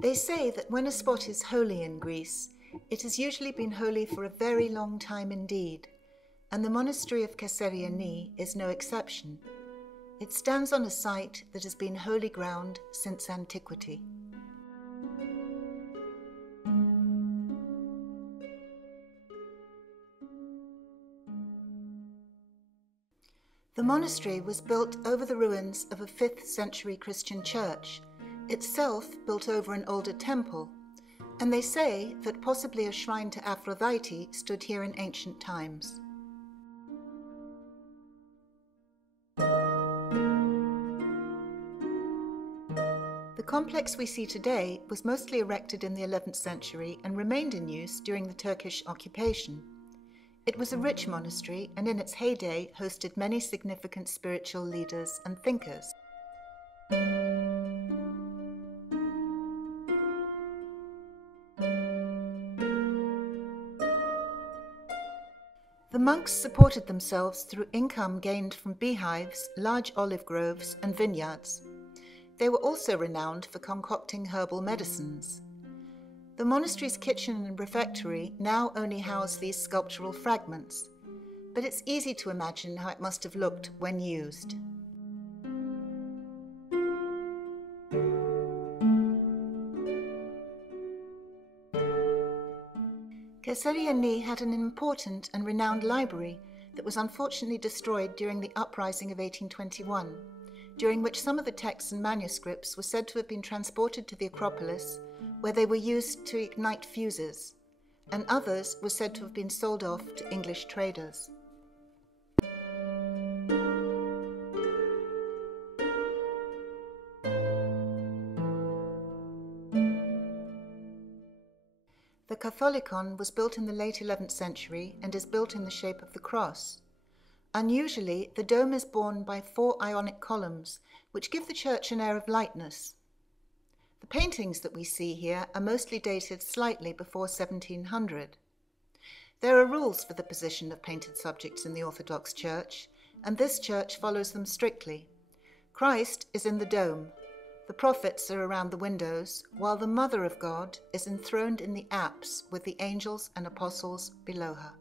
They say that when a spot is holy in Greece, it has usually been holy for a very long time indeed, and the monastery of Kaisariani is no exception. It stands on a site that has been holy ground since antiquity. The monastery was built over the ruins of a 5th century Christian church, itself built over an older temple, and they say that possibly a shrine to Aphrodite stood here in ancient times. The complex we see today was mostly erected in the 11th century and remained in use during the Turkish occupation. It was a rich monastery and in its heyday hosted many significant spiritual leaders and thinkers. The monks supported themselves through income gained from beehives, large olive groves, and vineyards. They were also renowned for concocting herbal medicines. The monastery's kitchen and refectory now only house these sculptural fragments, but it's easy to imagine how it must have looked when used. Kaisariani had an important and renowned library that was unfortunately destroyed during the uprising of 1821, during which some of the texts and manuscripts were said to have been transported to the Acropolis, where they were used to ignite fuses, and others were said to have been sold off to English traders. The Catholicon was built in the late 11th century and is built in the shape of the cross. Unusually, the dome is borne by 4 Ionic columns, which give the church an air of lightness. The paintings that we see here are mostly dated slightly before 1700. There are rules for the position of painted subjects in the Orthodox Church, and this church follows them strictly. Christ is in the dome, the prophets are around the windows, while the Mother of God is enthroned in the apse with the angels and apostles below her.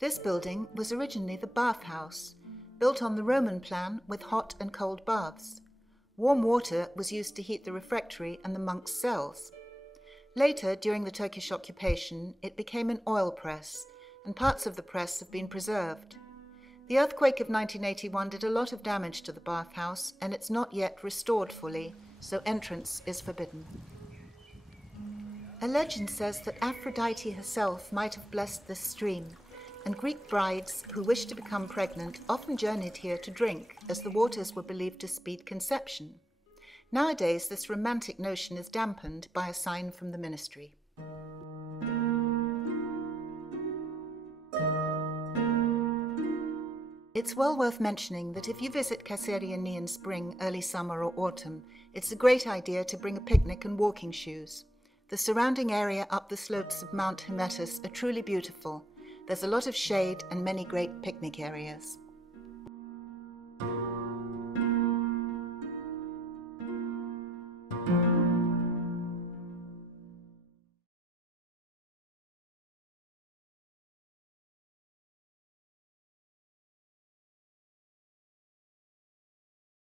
This building was originally the bathhouse, built on the Roman plan with hot and cold baths. Warm water was used to heat the refectory and the monks' cells. Later, during the Turkish occupation, it became an oil press, and parts of the press have been preserved. The earthquake of 1981 did a lot of damage to the bathhouse, and it's not yet restored fully, so entrance is forbidden. A legend says that Aphrodite herself might have blessed this stream, and Greek brides who wished to become pregnant often journeyed here to drink, as the waters were believed to speed conception. Nowadays, this romantic notion is dampened by a sign from the ministry. It's well worth mentioning that if you visit Kaisariani in spring, early summer or autumn, it's a great idea to bring a picnic and walking shoes. The surrounding area up the slopes of Mount Hymettus are truly beautiful. There's a lot of shade and many great picnic areas.